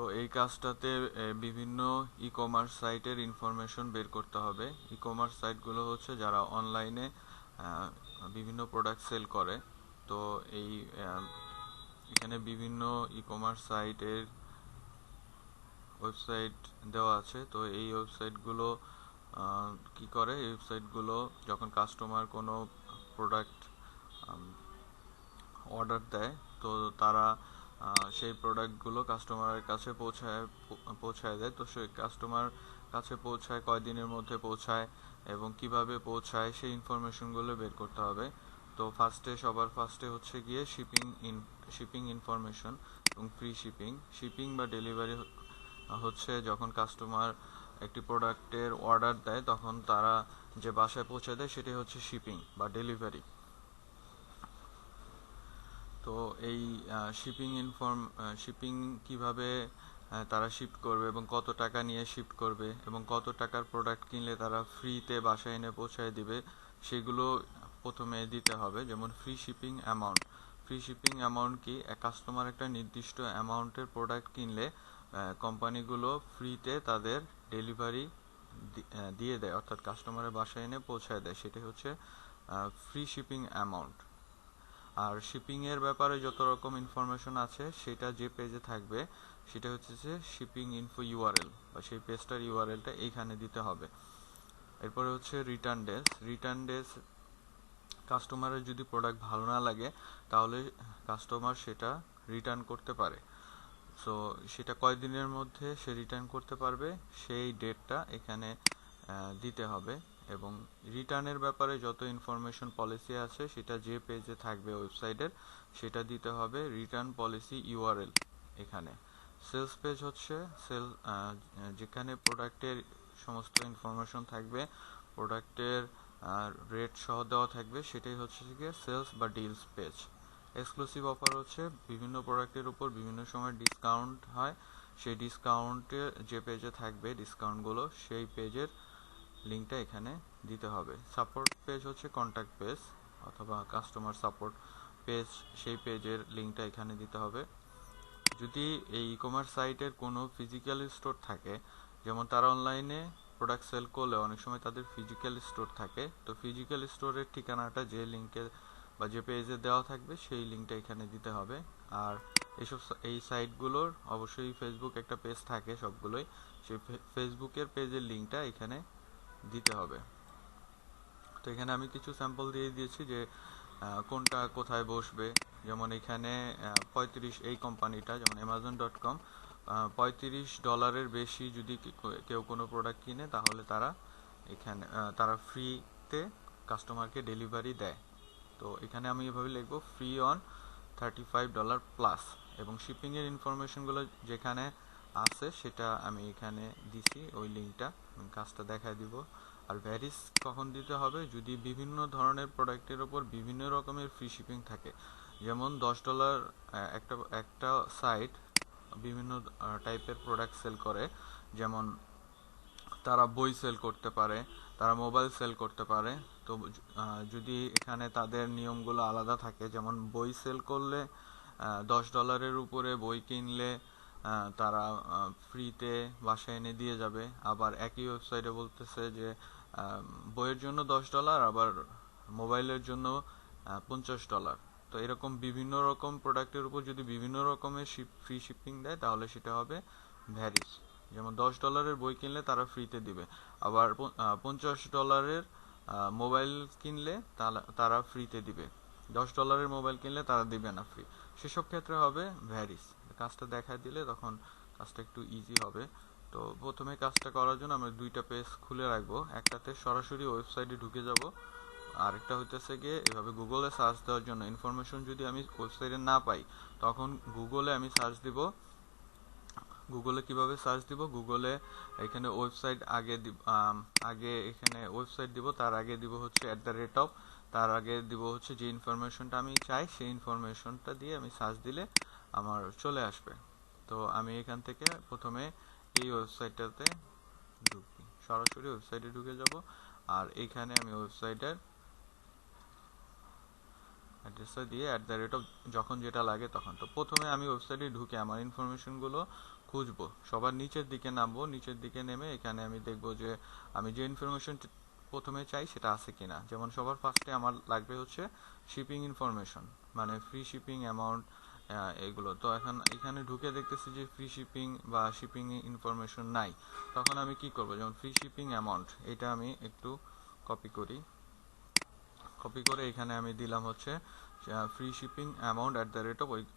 তো এই কাজটাতে বিভিন্ন ই কমার্স সাইটের ইনফরমেশন বের করতে হবে। ই কমার্স সাইটগুলো হচ্ছে যারা অনলাইনে বিভিন্ন প্রোডাক্ট সেল করে। তো এই এখানে বিভিন্ন ই কমার্স সাইটের ওয়েবসাইট দেওয়া আছে। তো এই ওয়েবসাইটগুলো কি করে, এই ওয়েবসাইটগুলো যখন কাস্টমার কোনো প্রোডাক্ট অর্ডার দেয়, তো তারা সেই প্রোডাক্টগুলো কাস্টমারের কাছে পৌঁছায় দেয়। তো সেই কাস্টমার কাছে পৌঁছায় কয়দিনের মধ্যে পৌঁছায় এবং কিভাবে পৌঁছায় সেই ইনফরমেশনগুলো বের করতে হবে। তো সবার ফার্স্টে হচ্ছে গিয়ে শিপিং ইনফরমেশন এবং ফ্রি শিপিং বা ডেলিভারি হচ্ছে যখন কাস্টমার একটি প্রোডাক্টের অর্ডার দেয় তখন তারা যে বাসায় পৌঁছে দেয় সেটি হচ্ছে শিপিং বা ডেলিভারি। তো এই শিপিং কিভাবে তারা শিফট করবে এবং কত টাকা নিয়ে শিফট করবে এবং কত টাকার প্রোডাক্ট কিনলে তারা ফ্রিতে বাসায় এনে পৌঁছায় দিবে সেগুলো প্রথমে দিতে হবে। যেমন ফ্রি শিপিং অ্যামাউন্ট কি, কাস্টমার একটা নির্দিষ্ট অ্যামাউন্টের প্রোডাক্ট কিনলে কোম্পানিগুলো ফ্রিতে তাদের ডেলিভারি দিয়ে দেয়, অর্থাৎ কাস্টমারের বাসায় এনে পৌঁছায় দেয়, সেটা হচ্ছে ফ্রি শিপিং অ্যামাউন্ট। আর শিপিং এর ব্যাপারে যত রকম ইনফরমেশন আছে সেটা যে পেজে থাকবে সেটা হচ্ছে যে শিপিং ইনফো ইউআরএল বা সেই পেজটার ইউআরএলটা এইখানে দিতে হবে। এরপরে হচ্ছে রিটার্ন ডেজ কাস্টমারের যদি প্রোডাক্ট ভালো না লাগে তাহলে কাস্টমার সেটা রিটার্ন করতে পারে। সো সেটা কয়দিনের মধ্যে সে রিটার্ন করতে পারবে সেই ডেটটা এখানে দিতে হবে। এবং রিটার্নের ব্যাপারে যত ইনফরমেশন পলিসি আছে সেটা যে পেজে থাকবে ওয়েবসাইটের সেটা দিতে হবে রিটার্ন পলিসি ইউআরএল এখানে। সেলস পেজ হচ্ছে যেখানে প্রোডাক্টের সমস্ত ইনফরমেশন থাকবে, প্রোডাক্টের রেট সহ দেওয়া থাকবে, সেটাই হচ্ছে গিয়ে সেলস বা ডিলস পেজ। এক্সক্লুসিভ অফার হচ্ছে বিভিন্ন প্রোডাক্টের উপর বিভিন্ন সময় ডিসকাউন্ট হয়, সেই ডিসকাউন্টে যে পেজে থাকবে ডিসকাউন্টগুলো সেই পেজের লিঙ্কটা এখানে দিতে হবে। সাপোর্ট পেজ হচ্ছে কন্ট্যাক্ট পেজ অথবা কাস্টমার সাপোর্ট পেজ, সেই পেজের লিঙ্কটা এখানে দিতে হবে। যদি এই ই কমার্স সাইটের কোনো ফিজিক্যাল স্টোর থাকে, যেমন তারা অনলাইনে প্রোডাক্ট সেল করলে অনেক সময় তাদের ফিজিক্যাল স্টোর থাকে, তো ফিজিক্যাল স্টোরের ঠিকানাটা যে লিঙ্কে বা যে পেজে দেওয়া থাকবে সেই লিঙ্কটা এখানে দিতে হবে। আর এই সাইটগুলোর অবশ্যই ফেসবুক একটা পেজ থাকে সবগুলোই, সেই ফেসবুকের পেজের লিঙ্কটা এখানে দিতে হবে। তো এখানে আমি কিছু স্যাম্পল দিয়ে দিয়েছি যে কোনটা কোথায় বসবে। যেমন এখানে 35, এই কোম্পানিটা যেমন Amazon.com, $35 বেশি যদি কেউ কোনো প্রোডাক্ট কিনে তাহলে তারা ফ্রিতে কাস্টমারকে ডেলিভারি দেয়। তো এখানে আমি এভাবে লিখবো ফ্রি অন $35 প্লাস, এবং শিপিংয়ের ইনফরমেশনগুলো যেখানে আছে সেটা আমি এখানে দিছি, ওই লিঙ্কটা কাজটা দেখায় দিব। আর ভ্যারিস কখন দিতে হবে, যদি বিভিন্ন ধরনের প্রোডাক্টের ওপর বিভিন্ন রকমের ফ্রি শিপিং থাকে। যেমন $10 একটা সাইট বিভিন্ন টাইপের প্রোডাক্ট সেল করে, যেমন তারা বই সেল করতে পারে, তারা মোবাইল সেল করতে পারে। তো যদি এখানে তাদের নিয়মগুলো আলাদা থাকে, যেমন বই সেল করলে $10 উপরে বই কিনলে তারা ফ্রিতে বাসায় এনে দিয়ে যাবে। আবার একই ওয়েবসাইটে বলতেছে যে বইয়ের জন্য $10, আবার মোবাইলের জন্য $50। তো এরকম বিভিন্ন রকম প্রোডাক্টের উপর যদি বিভিন্ন রকমের ফ্রি শিপিং দেয় তাহলে সেটা হবে ভ্যারিস। যেমন $10 বই কিনলে তারা ফ্রিতে দিবে, আবার $50 মোবাইল কিনলে তারা ফ্রিতে দিবে, $10 মোবাইল কিনলে তারা দিবে না ফ্রি। সেসব ক্ষেত্রে হবে ভ্যারিস। কাজটা দেখায় দিলে তখন কাজটা একটু ইজি হবে। তো প্রথমে কাজটা করার জন্য আমরা দুইটা পেজ খুলে রাখবো, একটাতে সরাসরি ওয়েবসাইটে ঢুকে যাব, আরেকটা হইতেছে গিয়ে এভাবে গুগলে সার্চ দেওয়ার জন্য ইনফরমেশন যদি আমি ওয়েবসাইটে না পাই তখন গুগলে আমি সার্চ দিব। গুগলে কিভাবে সার্চ দিব, গুগলে এখানে ওয়েবসাইট আগে এখানে ওয়েবসাইট দিব, তার আগে দিব হচ্ছে @ তার আগে দিব হচ্ছে যে ইনফরমেশনটা আমি চাই সেই ইনফরমেশনটা দিয়ে আমি সার্চ দিলে আমার চলে আসবে। তো আমি এখান থেকে প্রথমে এই ওয়েবসাইটটাতে ঢুকি, সরাসরি ওয়েবসাইটে ঢুকে যাব। আর এইখানে আমি ওয়েবসাইটের অ্যাড্রেসটা দিয়ে @ যখন যেটা লাগে তখন। তো প্রথমে আমি ওয়েবসাইটে ঢুকে আমার ইনফরমেশনগুলো খুঁজবো, সবার নিচের দিকে নামবো, নিচের দিকে নেমে এখানে আমি দেখবো যে আমি যে ইনফরমেশন প্রথমে চাই সেটা আছে কিনা। যেমন সবার ফার্স্টে আমার লাগবে হচ্ছে শিপিং ইনফরমেশন, মানে ফ্রি শিপিং অ্যামাউন্ট, এগুলো। তো এখন এখানে ঢুকে দেখতেছি যে ফ্রি শিপিং বা শিপিং ইনফরমেশন নাই। তখন আমি কি করব, যেমন ফ্রি শিপিং অ্যামাউন্ট, এটা আমি একটু কপি করি। কপি করে এখানে আমি দিলাম হচ্ছে ফ্রি শিপিং অ্যামাউন্ট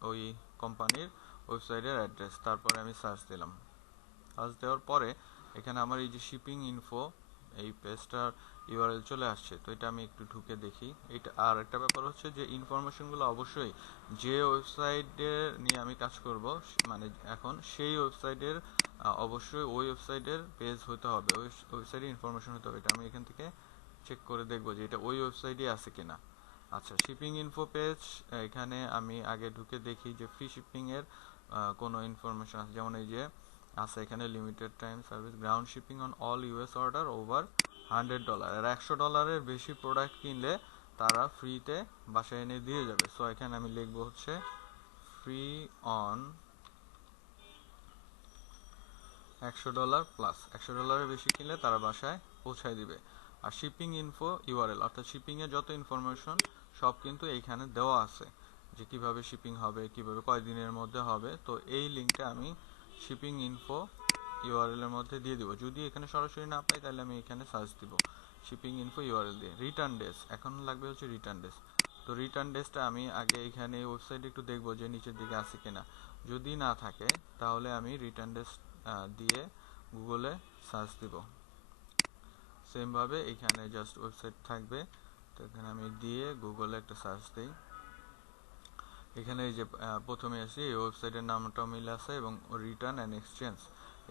ওই কোম্পানির ওয়েবসাইটের অ্যাড্রেস। তারপরে আমি সার্চ দিলাম। সার্চ দেওয়ার পরে এখানে আমার এই যে শিপিং ইনফো এই পেজটার ইউআরএল চলে আসছে। তো এটা আমি একটু ঢুকে দেখি। এটা আর একটা ব্যাপার হচ্ছে যে ইনফরমেশনগুলো অবশ্যই যে ওয়েবসাইটের নিয়ে আমি কাজ করব, মানে এখন সেই ওয়েবসাইটের অবশ্যই ওই ওয়েবসাইটের পেজ হতে হবে, ওই ওয়েবসাইটের ইনফরমেশন হতে হবে। এটা আমি এখান থেকে চেক করে দেখব যে এটা ওই ওয়েবসাইটে আছে কিনা। আচ্ছা, শিপিং ইনফো পেজ, এখানে আমি আগে ঢুকে দেখি যে ফ্রি শিপিং এর কোনো ইনফরমেশন আছে। যেমন এই যে আছে এখানে limited time service, ground shipping on all US order over $100, আর $100 বেশি প্রোডাক্ট কিনলে তারা ফ্রিতে বাসায় এনে দিয়ে যাবে। সো এখানে আমি লিখবো হচ্ছে ফ্রি অন $100 প্লাস, $100 বেশি কিনলে তারা বাসায় পৌঁছায় দিবে। আর শিপিং ইনফো ইউআরএল, অর্থাৎ শিপিং এর যত ইনফরমেশন সব কিন্তু এইখানে দেওয়া আছে, যে কিভাবে শিপিং হবে, কিভাবে কয়দিনের মধ্যে হবে। তো এই লিঙ্কটা আমি শিপিং ইনফো ইউআরএল এর মধ্যে দিয়ে দিব। যদি এখানে সরাসরি না পাই তাহলে আমি এখানে সার্চ দিব শিপিং ইনফো ইউআরএল দিয়ে। রিটার্ন ডেস, এখন লাগবে হচ্ছে রিটার্ন ডেস। তো রিটার্ন ডেসটা আমি আগে এখানে ওয়েবসাইটে একটু দেখবো যে নিচের দিকে আছে কিনা। যদি না থাকে তাহলে আমি রিটার্ন ডেস দিয়ে গুগলে সার্চ দিব। সেমভাবে এখানে জাস্ট ওয়েবসাইট থাকবে, তো এখানে আমি দিয়ে গুগলে একটা সার্চ দিই। এখানে এই যে প্রথমে আসি, এই ওয়েবসাইটের নামটাও মিলে আছে এবং রিটার্ন অ্যান্ড এক্সচেঞ্জ,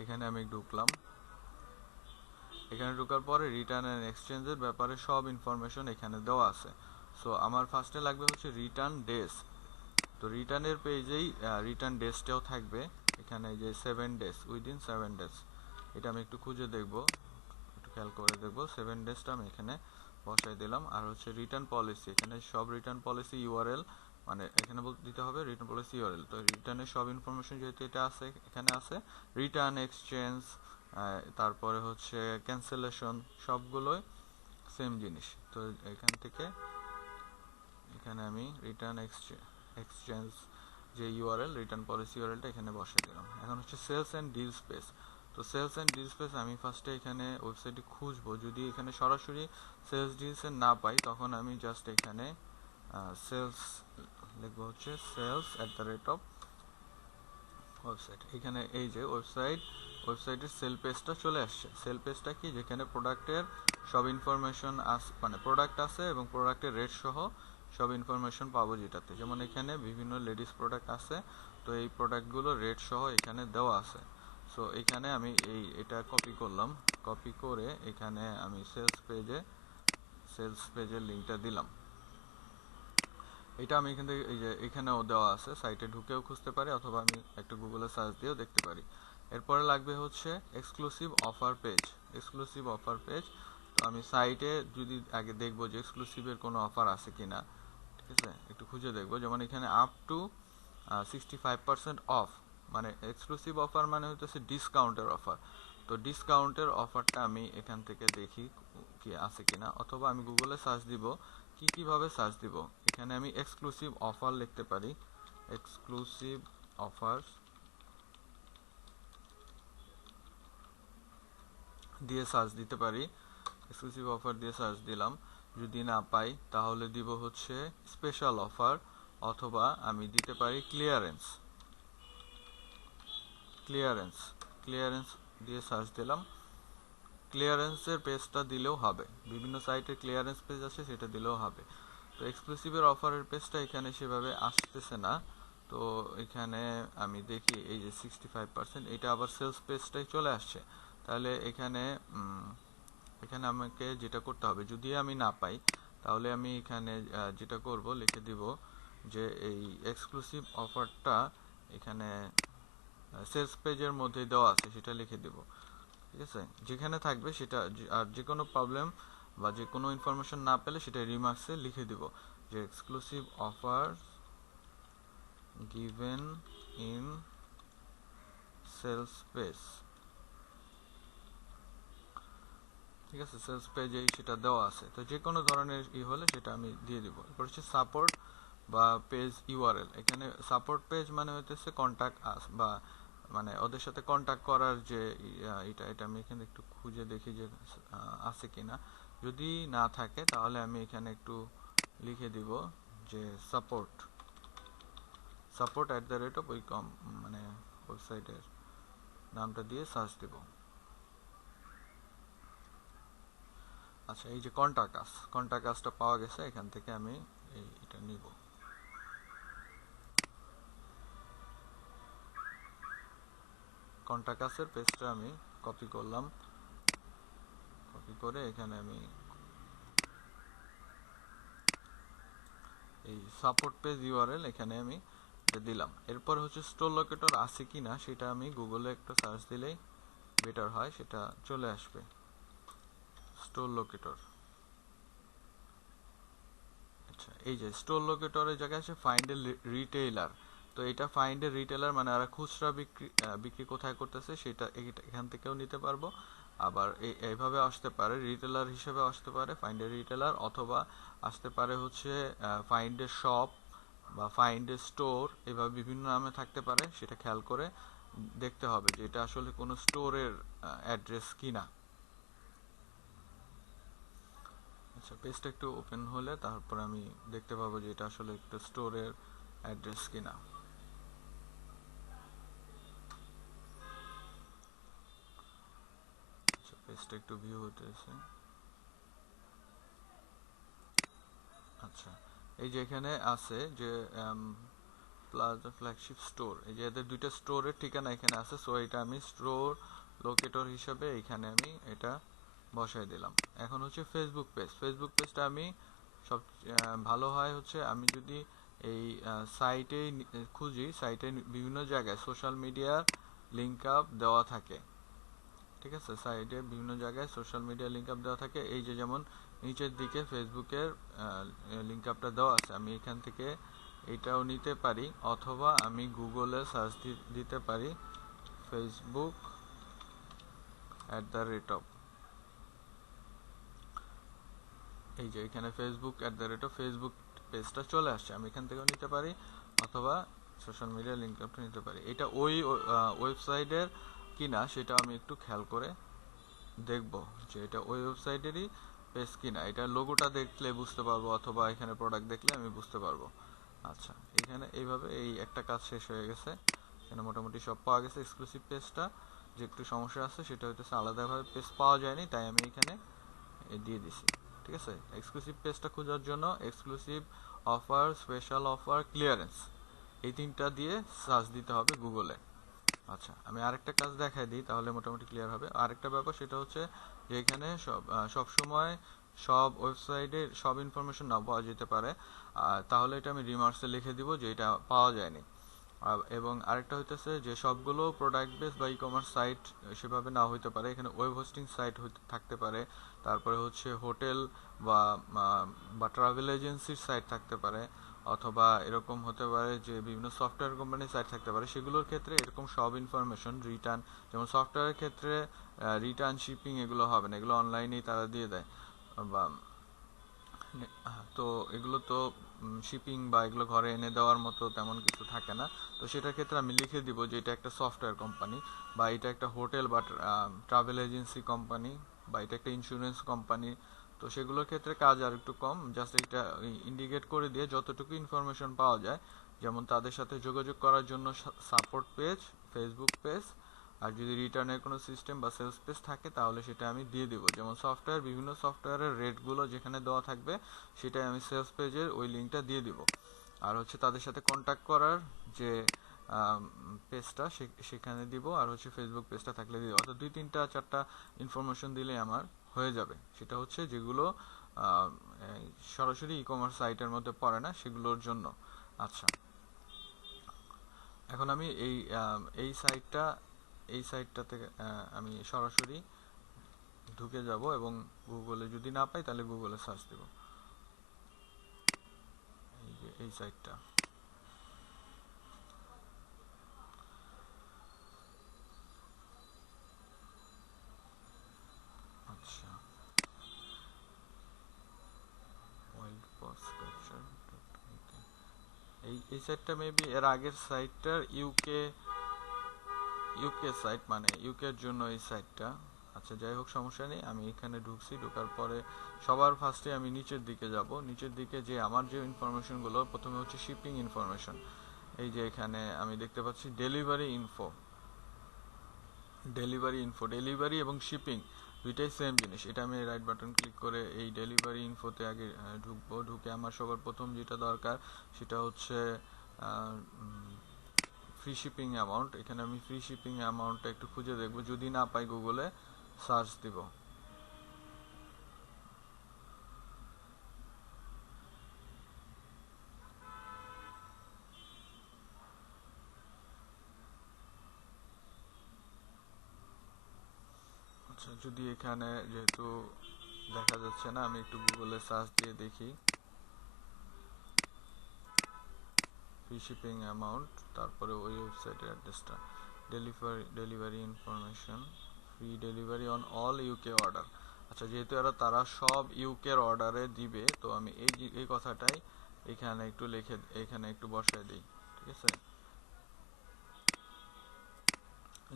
এখানে আমি ঢুকলাম। এখানে ঢোকার পরে রিটার্ন অ্যান্ড এক্সচেঞ্জের ব্যাপারে সব ইনফরমেশন এখানে দেওয়া আছে। সো আমার ফার্স্টে লাগবে হচ্ছে রিটার্ন ডেস। তো রিটার্নের পেজেই রিটার্ন ডেসটাও থাকবে এখানে, যে 7 ডেজ, উইদিন 7 ডেজ। এটা আমি একটু খুঁজে দেখব, একটু খেয়াল করে দেখব। 7 ডেজটা আমি এখানে বসাই দিলাম। আর হচ্ছে রিটার্ন পলিসি, এখানে সব রিটার্ন পলিসি ইউআরএল, মানে এখানে দিতে হবে রিটার্ন পলিসি ইউআরএল। তো রিটার্নের সব ইনফরমেশন যেহেতু এটা আছে, এখানে আছে রিটার্ন, এক্সচেঞ্জ, তারপরে হচ্ছে ক্যান্সেলেশন, সবগুলোই সেম জিনিস। তো এখান থেকে এখানে আমি রিটার্ন এক্সচেঞ্জ যে ইউআরএল, রিটার্ন পলিসি ইউআরএলটা এখানে বসাই দিলাম। এখন হচ্ছে সেলস অ্যান্ড ডিল স্পেস। তো সেলস অ্যান্ড ডিল স্পেস আমি ফার্স্টে এখানে ওয়েবসাইটে খুঁজবো। যদি এখানে সরাসরি সেলস ডিলসের না পাই তখন আমি জাস্ট এখানে সেলস লিখবো হচ্ছে sales@, ওয়েবসাইট। এখানে এই যে ওয়েবসাইটের সেল পেজটা চলে আসছে। সেল পেজটা কি, যেখানে প্রোডাক্টের সব ইনফরমেশন আছে, মানে প্রোডাক্ট আছে এবং প্রোডাক্টের রেট সহ সব ইনফরমেশন পাবো যেটাতে। যেমন এখানে বিভিন্ন লেডিস প্রোডাক্ট আছে, তো এই প্রোডাক্টগুলো রেট সহ এখানে দেওয়া আছে। সো এখানে আমি এটা কপি করলাম। কপি করে এখানে আমি সেলস পেজের লিঙ্কটা দিলাম। এটা আমি এখান থেকে এই যে এখানেও দেওয়া আছে, সাইটে ঢুকেও খুঁজতে পারি অথবা আমি একটা গুগলে সার্চ দিয়েও দেখতে পারি। এরপরে লাগবে হচ্ছে exclusive offer page. Exclusive offer page, তো আমি সাইটে যদি আগে দেখবো যে এক্সক্লুসিভের কোনো অফার আছে কিনা, ঠিক আছে, একটু খুঁজে দেখবো। যেমন এখানে আপ টু 65% অফ, মানে এক্সক্লুসিভ অফার মানে হচ্ছে ডিসকাউন্টের অফার। তো ডিসকাউন্টের অফারটা আমি এখান থেকে দেখি কি আছে কিনা, অথবা আমি গুগলে সার্চ দিব। কিভাবে সার্চ দিব, এখানে আমি এক্সক্লুসিভ অফার লিখতে পারি, এক্সক্লুসিভ অফার দিয়ে সার্চ দিতে পারি। এক্সক্লুসিভ অফার দিয়ে সার্চ দিলাম। যদি না পাই তাহলে দিব হচ্ছে স্পেশাল অফার, অথবা আমি দিতে পারি ক্লিয়ারেন্স। ক্লিয়ারেন্স দিয়ে সার্চ দিলাম। ক্লিয়ারেন্সের পেজটা দিলেও হবে, বিভিন্ন সাইটে ক্লিয়ারেন্স পেজ আছে, সেটা দিলেও হবে। তো এক্সক্লুসিভের অফারের পেজটা এখানে সেভাবে আসতেছে না। তো এখানে আমি দেখি এই যে 65%, এটা আবার সেলস পেজটাই চলে আসছে। তাহলে এখানে আমাকে যেটা করতে হবে, যদি আমি না পাই তাহলে আমি এখানে যেটা করব, লিখে দিব যে এই এক্সক্লুসিভ অফারটা এখানে সেলস পেজের মধ্যে দেওয়া আছে, সেটা লিখে দিব। ঠিক আছে, যেখানে থাকবে সেটা। আর যে কোনো প্রবলেম বা যে কোনো ইনফরমেশন না পেলে সেটা রিমার্কসে লিখে দিব যে exclusive offer given in sales page, ঠিক আছে, সেলস পেজেই সেটা দেওয়া আছে। তো যে কোনো ধরনের হলে সেটা আমি দিয়ে দিব। এরপর হচ্ছে সাপোর্ট বা পেজ ইউআরএল। এখানে সাপোর্ট পেজ মানে হইতেছে কন্টাক্ট আস, বা মানে ওদের সাথে কন্টাক্ট করার যে এটা আমি এখানে একটু খুঁজে দেখি যে আছে কিনা। যদি না থাকে তাহলে আমি এখানে একটু লিখে দিব যে সাপোর্ট @, ওই মানে ওয়েবসাইটের নামটা দিয়ে সার্চ দিব। আচ্ছা, এই যে কন্টাক্ট আসটা পাওয়া গেছে, এখান থেকে আমি এটা নিব। কন্টাক্ট আসের পেজটা আমি কপি করলাম, কপি করে এখানে আমি এই সাপোর্ট পেজ ইউআরএল এখানে আমি দিলাম। এরপর হচ্ছে স্টোর লোকেটর আছে কিনা সেটা আমি গুগলে একটা সার্চ দিলেই বেটার হয়, সেটা চলে আসবে। স্টোর লোকেটর, আচ্ছা, এই যে স্টোর লোকেটরের জায়গায় আছে ফাইন্ড এ রিটেইলার। তো এটা ফাইন্ড এ রিটেইলার মানে আর খুচরা বিক্রি কোথায় করতেছে সেটা এখান থেকেও নিতে পারবো। আবার এইভাবে আসতে পারে, রিটেলার হিসেবে আসতে পারে ফাইন্ড এ রিটেলার, অথবা আসতে পারে হচ্ছে ফাইন্ড এ শপ বা ফাইন্ড এ স্টোর, এভাবে বিভিন্ন নামে থাকতে পারে। সেটা খেয়াল করে দেখতে হবে যে এটা আসলে কোনো স্টোরের অ্যাড্রেস কিনা। আচ্ছা, পেজটা একটু ওপেন হলে তারপর আমি দেখতে পাবো যে এটা আসলে একটা স্টোরের অ্যাড্রেস কিনা। আচ্ছা, পেজটা একটু ভিউ হতেছে। আচ্ছা, এই যে এখানে আছে যে প্লাজা ফ্ল্যাগশিপ স্টোর, এই যে এদের দুইটা স্টোরের ঠিকানা এখানে আছে। সো এটা আমি স্টোর লোকেটর হিসেবে এখানে আমি এটা বসাই দিলাম। এখন হচ্ছে ফেসবুক পেজটা আমি সব ভালো হয় হচ্ছে আমি যদি এই সাইটে খুঁজি, সাইটে বিভিন্ন জায়গায় সোশ্যাল মিডিয়ার লিঙ্ক আপ দেওয়া থাকে, ঠিক আছে, সাইটে বিভিন্ন জায়গায় সোশ্যাল মিডিয়া লিঙ্ক আপ দেওয়া থাকে। এই যে যেমন নিচের দিকে ফেসবুকের লিঙ্ক আপটা দেওয়া আছে, আমি এখান থেকে এটাও নিতে পারি, অথবা আমি গুগলে সার্চ দিতে পারি ফেসবুক @, এই যে এখানে ফেসবুক @ ফেসবুক পেজটা চলে আসছে। আমি এখান থেকেও নিতে পারি, অথবা সোশ্যাল মিডিয়া লিঙ্ক আপটা নিতে পারি। এটা ওই ওয়েবসাইটের কিনা সেটা আমি একটু খেয়াল করে দেখব যে এটা ওই ওয়েবসাইটেরই পেজ কিনা। এটা লোগোটা দেখলে বুঝতে পারবো, অথবা এখানে প্রোডাক্ট দেখলে আমি বুঝতে পারবো। আচ্ছা, এখানে এইভাবে এই একটা কাজ শেষ হয়ে গেছে। এখানে মোটামুটি সব পাওয়া গেছে। এক্সক্লুসিভ পেজটা যে একটু সমস্যা আছে সেটা হইতেছে আলাদাভাবে পেজ পাওয়া যায়নি, তাই আমি এখানে দিয়ে দিছি। ঠিক আছে, এক্সক্লুসিভ পেজটা খোঁজার জন্য exclusive offer, special offer, clearance, এই তিনটা দিয়ে সার্চ দিতে হবে গুগলে। আচ্ছা, আমি আরেকটা কাজ দেখাই দিই, তাহলে মোটামুটি ক্লিয়ার হবে। আরেকটা ব্যাপার সেটা হচ্ছে যে এখানে সব সময় সব ওয়েবসাইটে সব ইনফরমেশন না পাওয়া যেতে পারে, তাহলে এটা আমি রিমার্কসে লিখে দিব যে এটা পাওয়া যায়নি। এবং আরেকটা হইতেছে যে সবগুলো প্রোডাক্ট বেস বা ই কমার্স সাইট সেভাবে না হইতে পারে, এখানে ওয়েব হোস্টিং সাইট থাকতে পারে, তারপরে হচ্ছে হোটেল বা ট্রাভেল এজেন্সির সাইট থাকতে পারে, অথবা এরকম হতে পারে যে বিভিন্ন সফটওয়্যার কোম্পানির সাইট থাকতে পারে। সেগুলোর ক্ষেত্রে এরকম সব ইনফরমেশন রিটার্ন, যেমন সফটওয়্যারের ক্ষেত্রে রিটার্ন, শিপিং এগুলো হবে না, এগুলো অনলাইনেই তারা দিয়ে দেয়। বা তো এগুলো তো শিপিং বা এগুলো ঘরে এনে দেওয়ার মতো তেমন কিছু থাকে না। তো সেটার ক্ষেত্রে আমি লিখে দিব যে এটা একটা সফটওয়্যার কোম্পানি, বা এটা একটা হোটেল বা ট্রাভেল এজেন্সি কোম্পানি, বা এটা একটা ইন্স্যুরেন্স কোম্পানি। তো সেগুলোর ক্ষেত্রে কাজ আর একটু কম, জাস্ট এটা ইন্ডিকেট করে দিয়ে যতটুকু ইনফরমেশন পাওয়া যায়, যেমন তাদের সাথে যোগাযোগ করার জন্য সাপোর্ট পেজ, ফেসবুক পেজ, আর যদি রিটার্নের কোনো সিস্টেম বা সেলস পেজ থাকে তাহলে সেটা আমি দিয়ে দিব। যেমন সফটওয়্যার, বিভিন্ন সফটওয়্যারের রেটগুলো যেখানে দেওয়া থাকবে সেটাই আমি সেলস পেজের ওই লিঙ্কটা দিয়ে দিব। আর হচ্ছে তাদের সাথে কন্ট্যাক্ট করার যে পেজটা সেখানে দিব, আর হচ্ছে ফেসবুক পেজটা থাকলে দিব। অর্থাৎ 2-3-4টা ইনফরমেশন দিলে আমার হয়ে যাবে। সেটা হচ্ছে যেগুলো সরাসরি ই কমার্স সাইটের মধ্যে পড়ে না সেগুলোর জন্য। আচ্ছা, এখন আমি এই সাইটটাতে আমি সরাসরি ঢুকে যাব এবং গুগলে যদি না পাই তাহলে গুগলে সার্চ দেব। এই সাইটটা। আচ্ছা, ওয়াইল্ড ফক্স কালচার, এই সাইটটা মেবি এর আগের সাইটটার ইউকে সাইট, মানে ইউকের জন্য এই সাইটটা। আচ্ছা যাই হোক, সমস্যা নেই। আমি এখানে ঢুকছি, ঢোকার পরে সবার ফার্স্টে আমি নিচের দিকে যাব। নিচের দিকে যে আমার যে ইনফরমেশনগুলো, প্রথমে হচ্ছে শিপিং ইনফরমেশন। এই যে এখানে আমি দেখতে পাচ্ছি ডেলিভারি এবং শিপিং দুইটাই সেম জিনিস। এটা আমি রাইট বাটন ক্লিক করে এই ডেলিভারি ইনফোতে আগে ঢুকবো। ঢুকে আমার সবার প্রথম যেটা দরকার সেটা হচ্ছে ফ্রি শিপিং অ্যামাউন্ট। এখানে আমি ফ্রি শিপিং অ্যামাউন্টটা একটু খুঁজে দেখবো, যদি না পাই গুগলে সার্চ দিব। আচ্ছা, যদি এখানে যেহেতু দেখা যাচ্ছে না, আমি একটু গুগলে সার্চ দিয়ে দেখি ফ্রি শিপিং অ্যামাউন্ট, তারপরে ওই ওয়েবসাইটের অ্যাড্রেসটা, delivery information, free delivery on all UK order. আচ্ছা, যেহেতু তারা সব ইউকের অর্ডারে দিবে, তো আমি এই কথাটাই এখানে একটু লিখে এখানে একটু বসায় দিই। ঠিক আছে,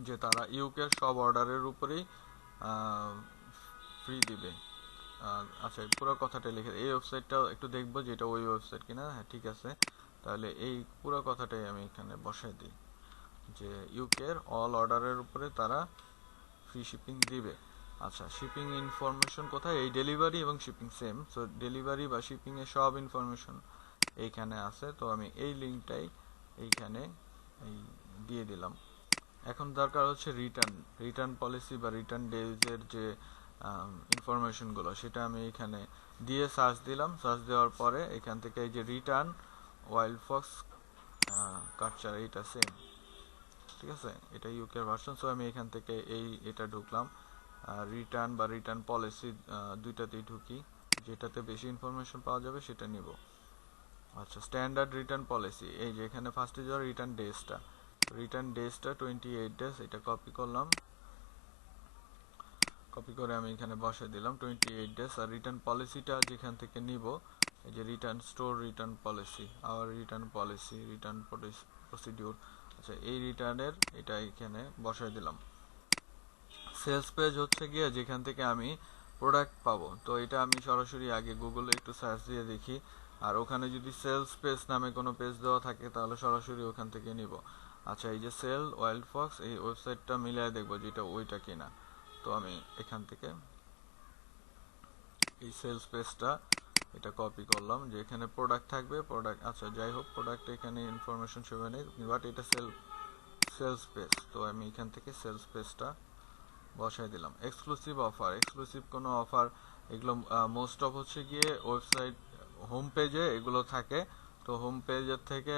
যে তারা ইউকের সব অর্ডারের উপরেই ফ্রি দিবে। আচ্ছা, পুরো কথাটা লিখে এই ওয়েবসাইটটা একটু দেখবো যে এটা ওই ওয়েবসাইট কিনা। হ্যাঁ, ঠিক আছে, তাহলে এই পুরো কথাটাই আমি এখানে বসাই দিই যে ইউকের অল অর্ডারের উপরে তারা ফ্রি শিপিং দিবে। আচ্ছা, শিপিং ইনফরমেশন কোথায়? এই ডেলিভারি এবং শিপিং সেম, সো ডেলিভারি বা শিপিং এর সব ইনফরমেশন এইখানে আছে। তো আমি এই লিঙ্কটাই এইখানে এই দিয়ে দিলাম। এখন দরকার হচ্ছে রিটার্ন পলিসি বা রিটার্ন ডেজের যে ইনফরমেশনগুলো, সেটা আমি এখানে দিয়ে সার্চ দিলাম। সার্চ দেওয়ার পরে এখান থেকে এই যে রিটার্ন ওয়াইল্ড ফক্স কালচার, এইটা সেম। ঠিক আছে, এটা ইউকের ভার্সন। সো আমি এখান থেকে এটা ঢুকলাম, রিটার্ন বা রিটার্ন পলিসি দুইটাতেই ঢুকি, যেটাতে বেশি ইনফরমেশন পাওয়া যাবে সেটা নিব। আচ্ছা, স্ট্যান্ডার্ড রিটার্ন পলিসি, এই যে এখানে ফার্স্টে যাওয়ার রিটার্ন ডেজটা 28 ডেজ, এটা কপি করলাম। কপি করে আমি এখানে বসে দিলাম 28 ডেজ। আর রিটার্ন পলিসিটা যেখান থেকে নিব, এই যে return store return policy, our return policy, return procedure. আচ্ছা, এই রিটার্নের এটা এখানে বসাই দিলাম। সেলস পেজ হচ্ছে গিয়ে যেখান থেকে আমি প্রোডাক্ট পাবো। তো এটা আমি সরাসরি আগে গুগলে একটু সার্চ দিয়ে দেখি, আর ওখানে যদি সেলস পেজ নামে কোনো পেজ দেওয়া থাকে তাহলে সরাসরি ওখান থেকে নিব। আচ্ছা, এই যে সেল ওয়াইল্ড ফক্স, এই ওয়েবসাইটটা মিলিয়ে দেখবো যেটা ওইটা কিনা। তো আমি এখান থেকে এই সেলস পেজটা এটা কপি করলাম, যে এখানে প্রোডাক্ট থাকবে, প্রোডাক্ট। আচ্ছা যাই হোক, প্রোডাক্ট এখানে ইনফরমেশন সেভে নেই, বাট এটা সেলস পেজ। তো আমি এখান থেকে সেলস পেজটা বসাই দিলাম। এক্সক্লুসিভ কোনো অফার, এগুলো মোস্ট অফ হচ্ছে গিয়ে ওয়েবসাইট হোম পেজে এগুলো থাকে। তো হোম পেজের থেকে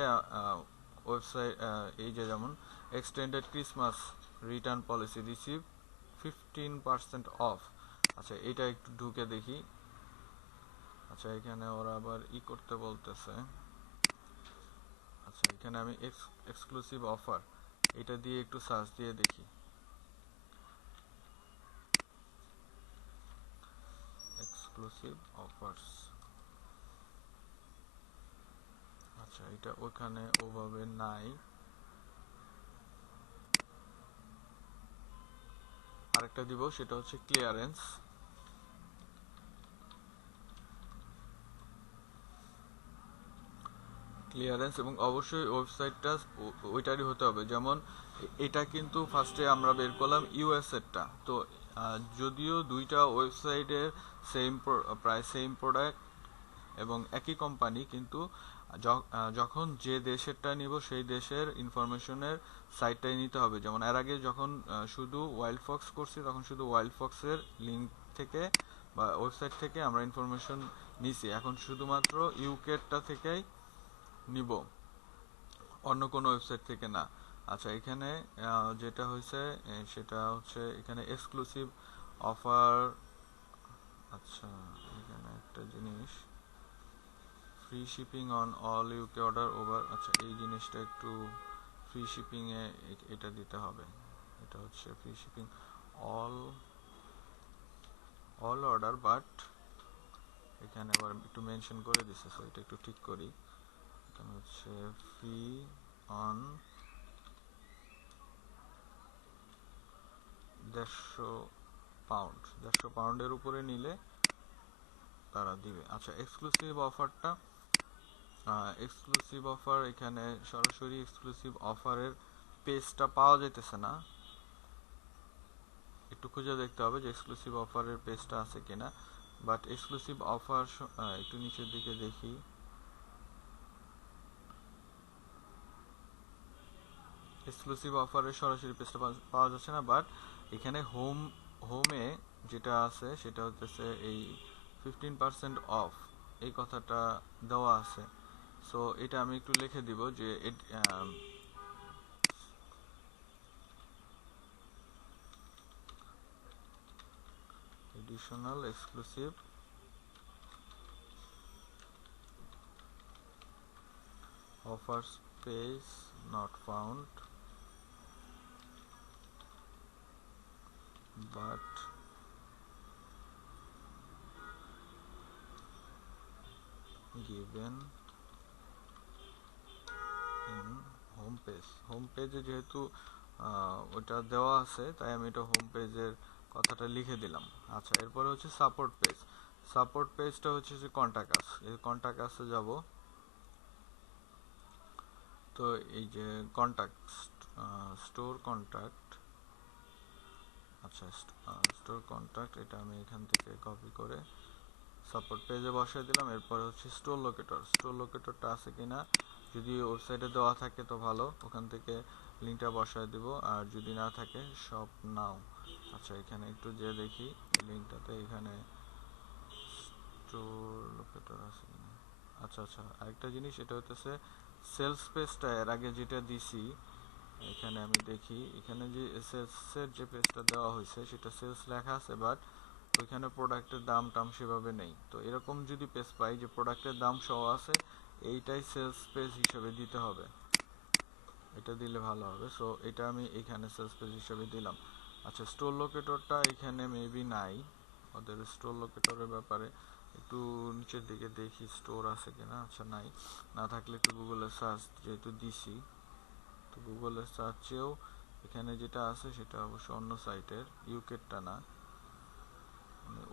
ওয়েবসাইট, এই যে যেমন extended Christmas return policy receive 15% of. আচ্ছা, এটা একটু ঢুকে দেখি। আচ্ছা, এখানে ওরা আবার করতে বলতেছে। আচ্ছা, এখানে আমি এক্সক্লুসিভ অফার এটা দিয়ে একটু সার্চ দিয়ে দেখি। এক্সক্লুসিভ অফার্স, আচ্ছা এটা ওখানে ওভাবে নাই। আরেকটা দিব, সেটা হচ্ছে ক্লিয়ারেন্স। এবং অবশ্যই ওয়েবসাইটটা ওইটারই হতে হবে। যেমন এটা কিন্তু ফার্স্টে আমরা বের করলাম ইউএস এরটা। তো যদিও দুইটা ওয়েবসাইটের সেম প্রায় সেম প্রোডাক্ট এবং একই কোম্পানি, কিন্তু যখন যে দেশেরটা নিব সেই দেশের ইনফরমেশনের সাইটটাই নিতে হবে। যেমন এর আগে যখন শুধু ওয়াইল্ড ফক্স করছি, তখন শুধু ওয়াইল্ড ফক্সের লিঙ্ক থেকে বা ওয়েবসাইট থেকে আমরা ইনফরমেশন নিছি। এখন শুধুমাত্র ইউকেটা থেকেই নিব, অন্য কোনো ওয়েবসাইট থেকে না। আচ্ছা, এখানে যেটা হয়েছে সেটা হচ্ছে এখানে এক্সক্লুসিভ অফার। আচ্ছা, এখানে একটা জিনিস, free shipping on all UK order over. আচ্ছা, এই জিনিসটা একটু ফ্রি শিপিংয়ে এটা দিতে হবে। এটা হচ্ছে free shipping all all order, but এখানে আবার একটু মেনশন করে দিছে, সো এটা একটু ঠিক করি। এখানে হচ্ছে ফ্রি অন 150 পাউন্ড, 150 পাউন্ডের উপরে নিলে তারা দিবে। আচ্ছা, এক্সক্লুসিভ অফারটা, এক্সক্লুসিভ অফার, এখানে সরাসরি এক্সক্লুসিভ অফারের পেজটা পাওয়া যাইতেছে না, একটু খুঁজে দেখতে হবে যে এক্সক্লুসিভ অফারের পেজটা আছে কিনা। বাট এক্সক্লুসিভ অফার একটু নিচের দিকে দেখি, এক্সক্লুসিভ অফারের সরাসরি পেজটা পাওয়া যাচ্ছে না। বাট এখানে হোমে যেটা আছে সেটা হচ্ছে এই 15% অফ, এই কথাটা দেওয়া আছে। সো এটা আমি একটু লিখে দিব যে additional exclusive offers page not found but given in home page. Home পেজে যেহেতু ওটা দেওয়া আছে তাই আমি এটা হোম পেজের কথাটা লিখে দিলাম। আচ্ছা, এরপরে হচ্ছে সাপোর্ট পেজ। সাপোর্ট পেজটা হচ্ছে যে কন্টাক্ট আস, এই কন্টাক্ট আসে যাব। তো এই যে কন্টাক্ট, স্টোর কন্টাক্ট, আচ্ছা স্টোর কন্টাক্ট, এটা আমি এখান থেকে কপি করে সাপোর্ট পেজে বসাই দিলাম। এরপরে হচ্ছে স্টোর লোকেটর, স্টোর লোকেটরটা আছে কিনা, যদি ওয়েবসাইটে দেওয়া থাকে তো ভালো, ওখান থেকে লিঙ্কটা বসায় দিব, আর যদি না থাকে শপ নাও। আচ্ছা, এখানে একটু যে দেখি লিঙ্কটাতে এখানে স্টোর লোকেটর আছে কিনা। আচ্ছা আচ্ছা, আরেকটা জিনিস, এটা হচ্ছে সেলস পেজটা এর আগে যেটা দিছি, এখানে আমি দেখি, এখানে যে সেলসের যে পেজটা দেওয়া হয়েছে সেটা সেলস লেখা আছে, বাট ওইখানে প্রোডাক্টের দাম টাম সেভাবে নেই। তো এরকম যদি পেজ পাই যে প্রোডাক্টের দাম সহ আছে, এইটাই সেলস পেজ হিসেবে দিতে হবে, এটা দিলে ভালো হবে। সো এটা আমি এখানে সেলস পেজ হিসেবে দিলাম। আচ্ছা, স্টোর লোকেটরটা এখানে মেবি নাই, ওদের স্টোর লোকেটরের ব্যাপারে একটু নিচের দিকে দেখি স্টোর আছে কিনা। আচ্ছা, নাই, না থাকলে একটু গুগলে সার্চ, যেহেতু দিছি তো গুগলে সার্চেও এখানে যেটা আছে সেটা অবশ্য অন্য সাইটের, ইউকেরটা না,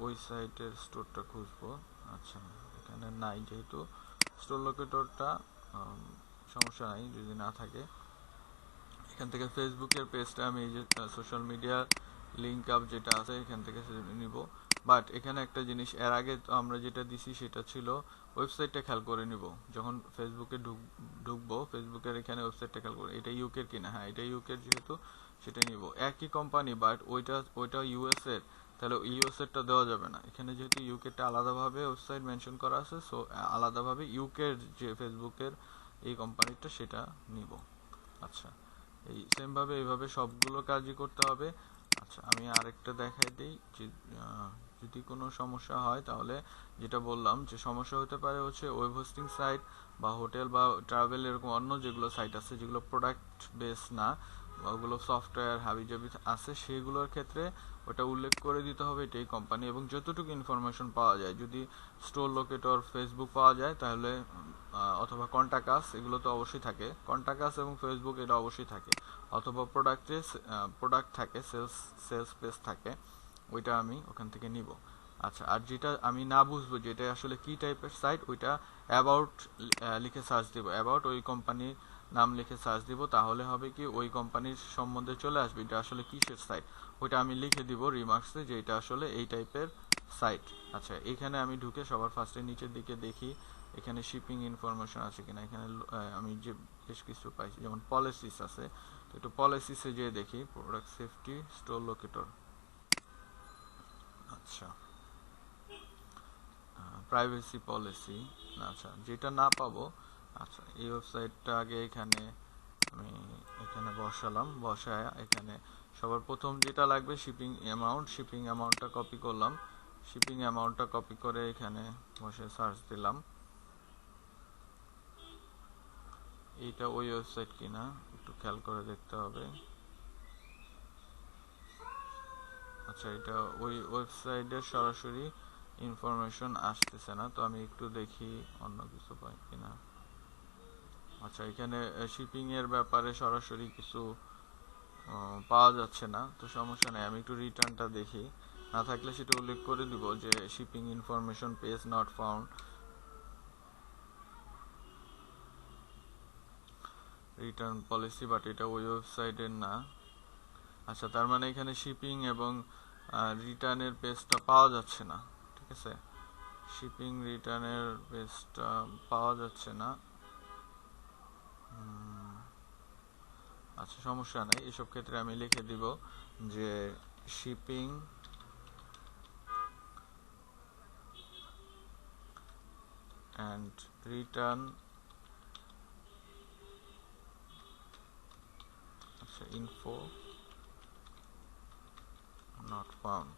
ওই সাইটের স্টোরটা খুঁজবো। আচ্ছা, এখানে নাই, যেহেতু স্টোর লোকেটরটা সমস্যা নাই যদি না থাকে। এখান থেকে ফেসবুকের পেজটা আমি এই যে সোশ্যাল মিডিয়া লিঙ্ক আপ যেটা আছে এখান থেকে নিব। বাট এখানে একটা জিনিস, এর আগে আমরা যেটা দিছি সেটা ছিল ওয়েবসাইটটা খেয়াল করে নিব, যখন ফেসবুকে ঢুকবো ফেসবুকের এখানে ওয়েবসাইটটা খেয়াল করে, এটা ইউকের কিনা। হ্যাঁ, এটা ইউকের, যেহেতু সেটাই নিব। একই কোম্পানি বাট ওইটা ইউএস এর, তাহলে ইউএস এরটা দেওয়া যাবে না। এখানে যেহেতু ইউকেরটা আলাদাভাবে ওয়েবসাইট মেনশন করা আছে, সো আলাদাভাবে ইউকের যে ফেসবুকের এই কোম্পানিটা সেটা নিব। আচ্ছা, এই সেম ভাবে এইভাবে সবগুলো কাজই করতে হবে। আচ্ছা, আমি আরেকটা দেখাই দিই যে যদি কোনো সমস্যা হয়, তাহলে যেটা বললাম যে সমস্যা হতে পারে হচ্ছে ওয়েব হোস্টিং সাইট বা হোটেল বা ট্রাভেল, এরকম অন্য যেগুলো সাইট আছে যেগুলো প্রোডাক্ট বেস না, বা ওগুলো সফটওয়্যার হাবিজাবি আছে, সেগুলোর ক্ষেত্রে ওটা উল্লেখ করে দিতে হবে এটাই কোম্পানি। এবং যতটুকু ইনফরমেশন পাওয়া যায়, যদি স্টোর লোকেটর ফেসবুক পাওয়া যায় তাহলে, অথবা কন্টাক্ট আস, এগুলো তো অবশ্যই থাকে, কন্টাক্ট আস এবং ফেসবুক এটা অবশ্যই থাকে, অথবা প্রোডাক্ট থাকে, সেলস পেজ থাকে, ওইটা আমি ওখান থেকে নিব। আচ্ছা, আর যেটা আমি না বুঝবো যে এটা আসলে কি টাইপের সাইট, ওইটা অ্যাবাউট লিখে সার্চ দিব, অ্যাবাউট ওই কোম্পানির নাম লিখে সার্চ দিব, তাহলে হবে কি ওই কোম্পানির সম্বন্ধে চলে আসবে এটা আসলে কিসের সাইট, ওইটা আমি লিখে দিব রিমার্কসে যে এটা আসলে এই টাইপের সাইট। আচ্ছা, এখানে আমি ঢুকে সবার ফার্স্টে নিচের দিকে দেখি এখানে শিপিং ইনফরমেশন আছে কিনা। এখানে আমি যে বেশ কিছু পাইছি, যেমন পলিসিস আছে, তো একটু পলিসিসে যেয়ে দেখি, প্রোডাক্ট সেফটি স্টোর লোকেটর। আচ্ছা, প্রাইভেসি পলিসি, আচ্ছা যেটা না পাবো। আচ্ছা, এই ওয়েবসাইটটা আগে এখানে আমি এখানে বসালাম, বসায় এখানে সবার প্রথম যেটা লাগবে শিপিং অ্যামাউন্ট, শিপিং অ্যামাউন্টটা কপি করলাম, শিপিং অ্যামাউন্টটা কপি করে এখানে বসে সার্চ দিলাম। এইটা ওই ওয়েবসাইট কিনা একটু খেয়াল করে দেখতে হবে। আচ্ছা, এটা ওই ওয়েবসাইটের সরাসরি ইনফরমেশন আসতেছে না, তো আমি একটু দেখি অন্য কিছু পাই কিনা। আচ্ছা, এখানে শিপিং এর ব্যাপারে সরাসরি কিছু পাওয়া যাচ্ছে না, তো সমস্যা নেই, আমি একটু রিটার্নটা দেখি। না থাকলে সেটা উল্লেখ করে দিব যে shipping information page not found, return policy, but এটা ওই ওয়েবসাইটের না। আচ্ছা, তার মানে এখানে শিপিং এবং রিটার্নের পেজটা পাওয়া যাচ্ছে না। ঠিক আছে, শিপিং রিটার্নের পেজটা পাওয়া যাচ্ছে না। আচ্ছা, সমস্যা নেই, এসব ক্ষেত্রে আমি লিখে দিব যে শিপিং অ্যান্ড রিটার্ন, আচ্ছা, ইনফো নট ফাউন্ড।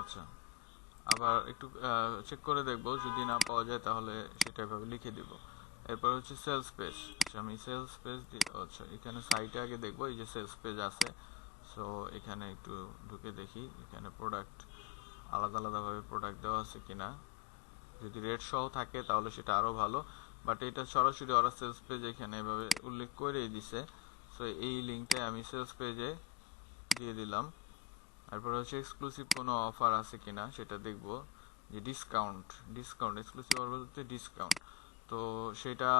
আচ্ছা, আবার একটু চেক করে দেখবো, যদি না পাওয়া যায় তাহলে সেটা এভাবে লিখে দিব। এরপর হচ্ছে সেলস পেজ। আচ্ছা, আমি সেলস পেজ দিয়ে, আচ্ছা এখানে সাইটে আগে দেখবো, এই যে সেলস পেজ আছে, সো এখানে একটু ঢুকে দেখি এখানে প্রোডাক্ট আলাদা আলাদাভাবে প্রোডাক্ট দেওয়া আছে কিনা। যদি রেট সহ থাকে তাহলে সেটা আরও ভালো, বাট এটা সরাসরি ওরা সেলস পেজ এখানে এভাবে উল্লেখ করেই দিছে, সো এই লিঙ্কটাই আমি সেলস পেজে দিয়ে দিলাম। তারপর হচ্ছে এক্সক্লুসিভ কোনো অফার আছে কিনা সেটা দেখব, যে ডিসকাউন্ট এক্সক্লুসিভ অফার বলতে ডিসকাউন্ট, তো সেটা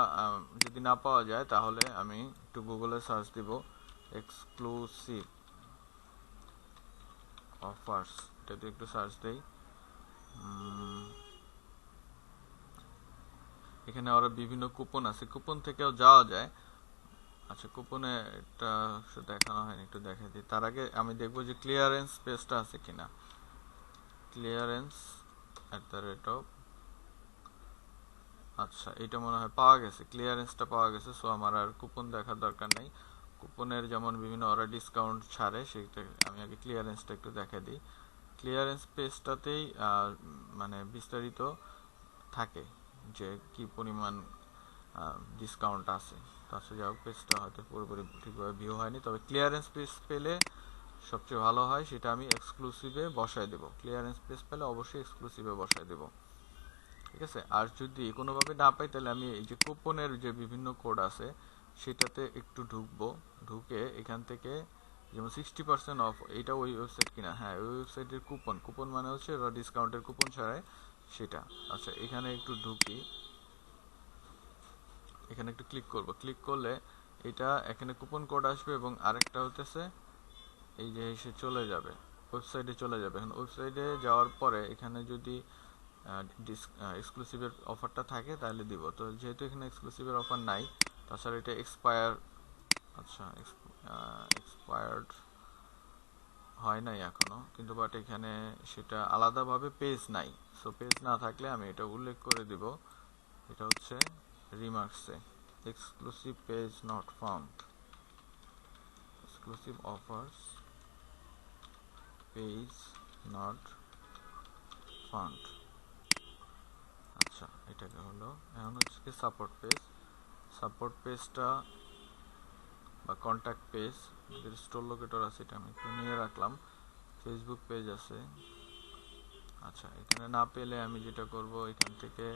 যদি না পাওয়া যায় তাহলে আমি একটু গুগলে সার্চ দিব এক্সক্লুসিভ অফার্স, এটাতে একটু সার্চ দেই। এখানে ওরা বিভিন্ন কুপন আছে, কুপন থেকেও যাওয়া যায়। আচ্ছা, কুপনে এটা দেখানো হয়নি, একটু দেখাই দিই। তার আগে আমি দেখবো যে ক্লিয়ারেন্স পেজটা আছে কিনা। ক্লিয়ারেন্স @ আচ্ছা, এটা মনে হয় পাওয়া গেছে, ক্লিয়ারেন্সটা পাওয়া গেছে, সো আমার আর কুপন দেখার দরকার নেই। কুপনের যেমন বিভিন্ন ওরা ডিসকাউন্ট ছাড়ে, সেটা আমি আগে ক্লিয়ারেন্সটা একটু দেখা দিই। ক্লিয়ারেন্স পেজটাতেই মানে বিস্তারিত থাকে যে কি পরিমাণ ডিসকাউন্ট আছে। তাছাড়া যাই হোক, পেজটা হয়তো পুরোপুরি ঠিকভাবে ভিউ হয়নি, তবে ক্লিয়ারেন্স পেজ পেলে সবচেয়ে ভালো হয়, সেটা আমি এক্সক্লুসিভে বসায় দেবো। ক্লিয়ারেন্স পেজ পেলে অবশ্যই এক্সক্লুসিভে বসায় দেবো। ঠিক আছে, আর যদি কোনোভাবে না পাই তাহলে আমি এই যে কুপনের যে বিভিন্ন কোড আছে সেটাতে একটু ঢুকবো, ঢুকে এখান থেকে যেমন 60% অফ, এটা ওই ওয়েবসাইট কিনা, হ্যাঁ ওই ওয়েবসাইটের কুপন মানে হচ্ছে ডিসকাউন্টের কুপন ছাড়াই সেটা। আচ্ছা, এখানে একটু ঢুকি, এখানে একটু ক্লিক করব, ক্লিক করলে এটা এখানে কুপন কোড আসবে এবং আরেকটা হতেছে এই যে এসে চলে যাবে, ওয়েবসাইটে চলে যাবে। এখন ওয়েবসাইটে যাওয়ার পরে এখানে যদি এক্সক্লুসিভের অফারটা থাকে তাহলে দিব, তো যেহেতু এখানে এক্সক্লুসিভের অফার নাই, তাছাড়া এটা এক্সপায়ার, আচ্ছা এক্সপায়ার্ড হয় নাই এখনো, কিন্তু বাট এখানে সেটা আলাদাভাবে পেজ নাই, সো পেজ না থাকলে আমি এটা উল্লেখ করে দিব। এটা হচ্ছে রিমার্কসে exclusive page not found, exclusive offers page not found. আচ্ছা, এটাকে হলো, এখন হচ্ছে সাপোর্ট পেজ। সাপোর্ট পেজটা বা কন্ট্যাক্ট পেজ, যেটা স্টোর লোকেটর আছে এটা আমি একটু নিয়ে রাখলাম। ফেসবুক পেজ আছে। আচ্ছা, এখানে না পেলে আমি যেটা করব, এখান থেকে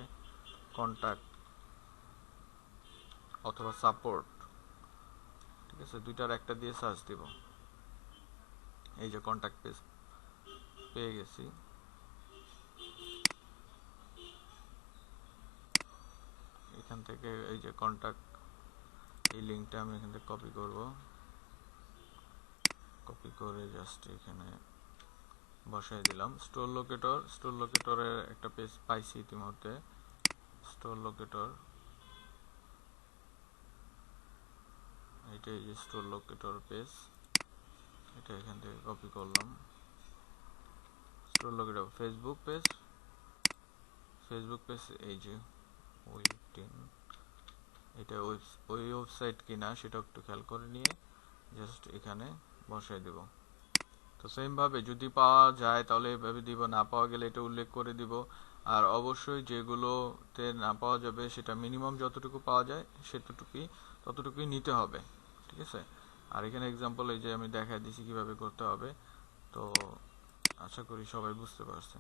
কন্ট্যাক্ট অথবা সাপোর্ট, ঠিক আছে, দুইটার একটা দিয়ে সার্চ দিব। এই যে কন্ট্যাক্ট পেজ পেয়ে গেছি, এখান থেকে এই যে কন্ট্যাক্ট, এই লিঙ্কটা আমি এখান থেকে কপি করব, কপি করে জাস্ট এখানে বসাই দিলাম। স্টোর লোকেটরের একটা পেজ পাইছি ইতিমধ্যে, স্টোর লোকেটর, এইটাই যে স্টোর লোকেটর পেজ, এটা এখান থেকে কপি করলাম। স্টোর লোকেটর ফেসবুক পেজ, এই যে ওয়েটিং, এটা ওই ওয়েবসাইট কিনা সেটা একটু খেয়াল করে নিয়ে জাস্ট এখানে বসাই দেব। তো সেম ভাবে যদি পাওয়া যায় তাহলে এভাবে দিব, না পাওয়া গেলে এটা উল্লেখ করে দিব। আর অবশ্যই যেগুলোতে না পাওয়া যাবে সেটা মিনিমাম যতটুকু পাওয়া যায় ততটুকুই নিতে হবে, ঠিক আছে। আর এখানে এক্সাম্পল এই যে আমি দেখাই দিছি কিভাবে করতে হবে, তো আশা করি সবাই বুঝতে পারছে।